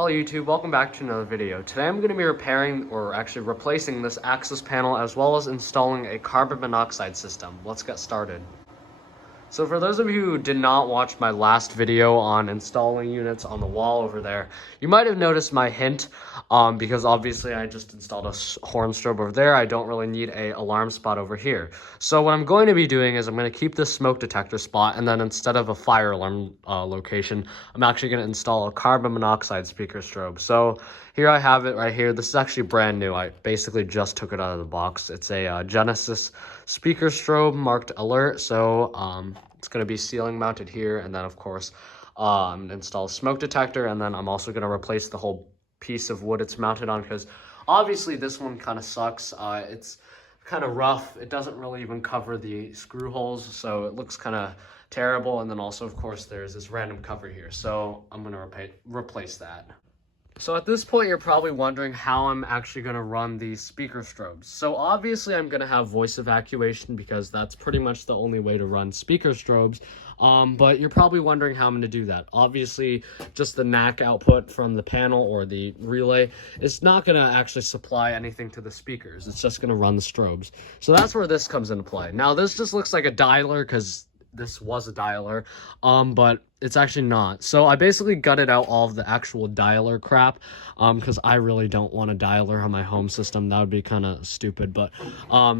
Hello YouTube, welcome back to another video. Today I'm going to be repairing, or actually replacing, this access panel as well as installing a carbon monoxide system. Let's get started. So for those of you who did not watch my last video on installing units on the wall over there, you might have noticed my hint, because obviously I just installed a horn strobe over there. I don't really need a alarm spot over here. So what I'm going to be doing is I'm going to keep this smoke detector spot, and then instead of a fire alarm location, I'm actually going to install a carbon monoxide speaker strobe. So here I have it right here. This is actually brand new. I basically just took it out of the box. It's a Genesis speaker strobe marked alert. So it's going to be ceiling mounted here, and then of course install a smoke detector, and then I'm also going to replace the whole piece of wood it's mounted on, because obviously this one kind of sucks. It's kind of rough. It doesn't really even cover the screw holes, so it looks kind of terrible. And then also of course there's this random cover here, so I'm going to replace that. So at this point, you're probably wondering how I'm actually going to run these speaker strobes. So obviously I'm going to have voice evacuation, because that's pretty much the only way to run speaker strobes. But you're probably wondering how I'm going to do that. Obviously, just the NAC output from the panel or the relay is not going to actually supply anything to the speakers. It's just going to run the strobes. So that's where this comes into play. Now, this just looks like a dialer, because this was a dialer, but it's actually not. So I basically gutted out all of the actual dialer crap, because I really don't want a dialer on my home system. That would be kind of stupid. But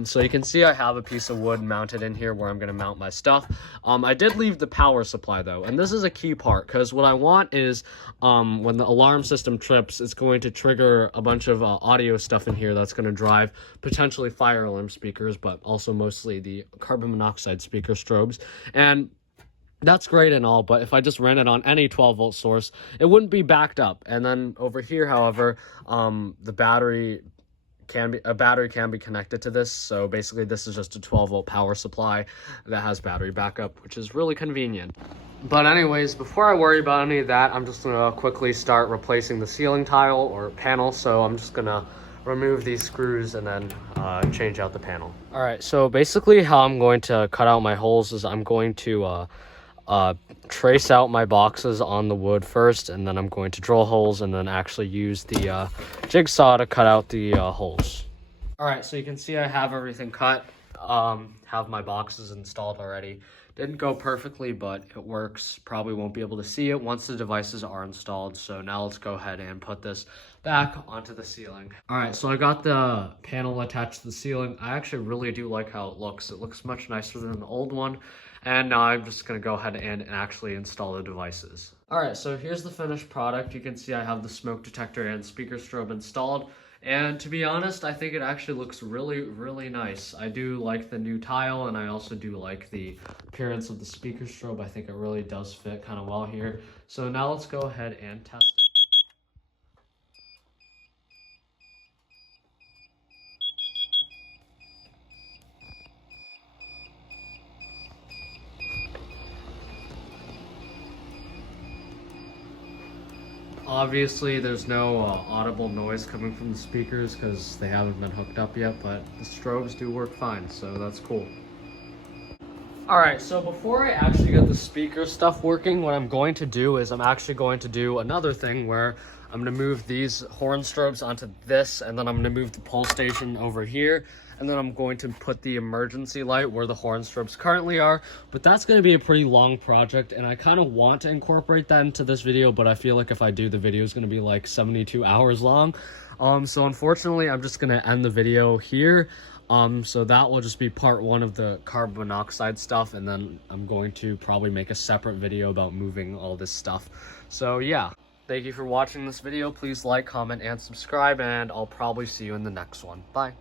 so you can see I have a piece of wood mounted in here where I'm going to mount my stuff. I did leave the power supply though, and this is a key part, because what I want is when the alarm system trips, it's going to trigger a bunch of audio stuff in here that's going to drive potentially fire alarm speakers, but also mostly the carbon monoxide speaker strobes. And that's great and all, but if I just ran it on any 12-volt source, it wouldn't be backed up. And then over here, however, the battery can be connected to this. So basically, this is just a 12-volt power supply that has battery backup, which is really convenient. But anyways, before I worry about any of that, I'm just gonna quickly start replacing the ceiling tile or panel. So I'm just gonna remove these screws and then change out the panel. All right, so basically how I'm going to cut out my holes is I'm going to trace out my boxes on the wood first, and then I'm going to drill holes and then actually use the jigsaw to cut out the holes. All right, so you can see I have everything cut, have my boxes installed already. Didn't go perfectly, but it works. Probably won't be able to see it once the devices are installed. So now let's go ahead and put this back onto the ceiling. All right, so I got the panel attached to the ceiling. I actually really do like how it looks. It looks much nicer than the old one. And now I'm just gonna go ahead and actually install the devices. All right, so here's the finished product. You can see I have the smoke detector and speaker strobe installed. And to be honest, I think it actually looks really, really nice. I do like the new tile, and I also do like the appearance of the speaker strobe. I think it really does fit kind of well here. So now let's go ahead and test it. Obviously, there's no audible noise coming from the speakers because they haven't been hooked up yet, but the strobes do work fine, so that's cool. Alright, so before I actually get the speaker stuff working, what I'm going to do is I'm actually going to do another thing where I'm going to move these horn strobes onto this, and then I'm going to move the pull station over here, and then I'm going to put the emergency light where the horn strobes currently are. But that's going to be a pretty long project, and I kind of want to incorporate that into this video, but I feel like if I do, the video is going to be like 72 hours long. So unfortunately, I'm just going to end the video here. So that will just be part one of the carbon monoxide stuff, and then I'm going to probably make a separate video about moving all this stuff. So yeah, thank you for watching this video. Please like, comment, and subscribe, and I'll probably see you in the next one. Bye.